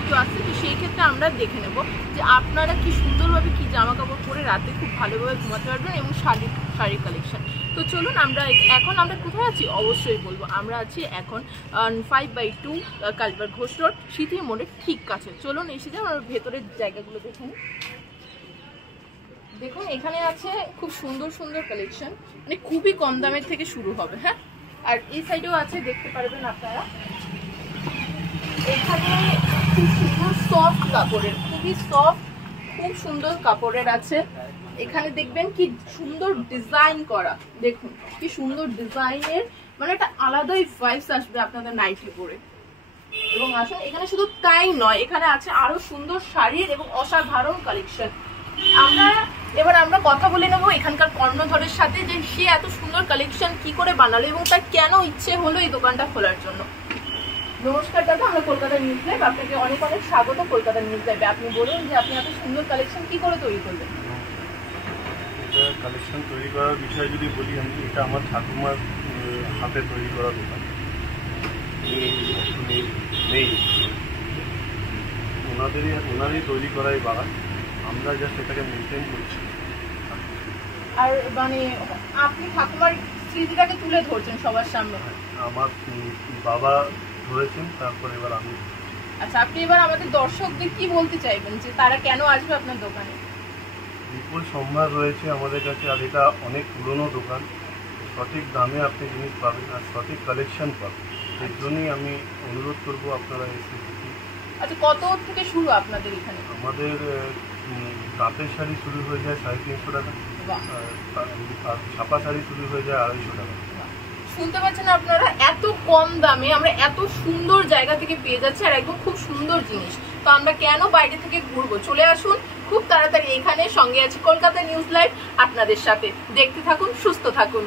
কিছু আসছে, তো সেই ক্ষেত্রে আমরা দেখে নেব যে আপনারা কি সুন্দরভাবে কি জামা কাপড় পরে রাতে খুব ভালোভাবে ঘুমাতে পারবেন এবং শাড়ির কালেকশন। তো চলুন এখন আমরা কোথায় আছি অবশ্যই বলবো। আমরা আছি এখন 5/2 কালবার ঘোষ রোড, সিথি মোড়ের ঠিক কাছে। চলুন এসে যাও, আমরা ভেতরের জায়গাগুলো দেখে নিই। দেখুন এখানে আছে খুব সুন্দর সুন্দর কালেকশন, মানে খুবই কম দামের থেকে শুরু হবে। হ্যাঁ, আর এই সাইডেও আছে, দেখতে পারবেন আপনারা। এখানে খুব সুন্দর সফট কাপড়ের, খুবই সফট, খুব সুন্দর কাপড়ের আছে। এখানে দেখবেন কি সুন্দর ডিজাইন করা, দেখুন কি সুন্দর ডিজাইনের, মানে একটা আলাদাই ভাইবস আসবে আপনাদের নাইটি পরে। এবং আসুন, এখানে শুধু তাই নয়, এখানে আছে আরো সুন্দর শাড়ির এবং অসাধারণ কালেকশন। আমরা কথা বলে নেবো এখানকার কর্ণধরের সাথে, যে সে এত সুন্দর কালেকশন কি করে বানালো এবং তার কেন ইচ্ছে হলো এই দোকানটা খোলার জন্য। নমস্কার দাদা, আমরা কলকাতা নিউজ লাইভ, আপনাকে অনেক অনেক স্বাগত কলকাতা নিউজ লাইভে। আপনি বলুন যে আপনি এত সুন্দর কালেকশন কি করে তৈরি করলেন? এটা কালেকশন তৈরি করার বিষয় যদি বলি, আমি এটা আমার ঠাকুমার হাতে তৈরি করা দোকান নেই, ওনারই তৈরি করাই বাগান, আমরা জাস্ট এটাকে মেনটেন করছি। আর মানে আপনি ঠাকুমার স্মৃতিটাকে তুলে ধরছেন সবার সামনে। আমার বাবা ধরেছেন, তারপর এবার আমি। আচ্ছা, আপনি এবার আমাদের দর্শকদের কি বলতে চাইবেন যে তারা কেন আসবে আপনার দোকানে? বিপুল সম্ভার রয়েছে আমাদের কাছে, আর এটা অনেক পুরনো দোকান, সঠিক দামে আপনি জিনিস পাবেন আর সঠিক কালেকশন পাবেন। এর জন্যই আমি অনুরোধ করবো আপনারা এসে দেখি। আচ্ছা, কত থেকে শুরু আপনাদের এখানে? আমাদের তাঁতের শাড়ি শুরু হয়ে যায় 350 টাকা, আর ছাপা শাড়ি শুরু হয়ে যায় 250 টাকা। শুনতে পাচ্ছেন আপনারা, এত কম দামে আমরা এত সুন্দর জায়গা থেকে পেয়ে যাচ্ছি আর একদম খুব সুন্দর জিনিস। তো আমরা কেন বাইরে থেকে ঘুরবো? চলে আসুন খুব তাড়াতাড়ি এখানে। সঙ্গে আছে কলকাতা নিউজ লাইভ আপনাদের সাথে। দেখতে থাকুন, সুস্থ থাকুন।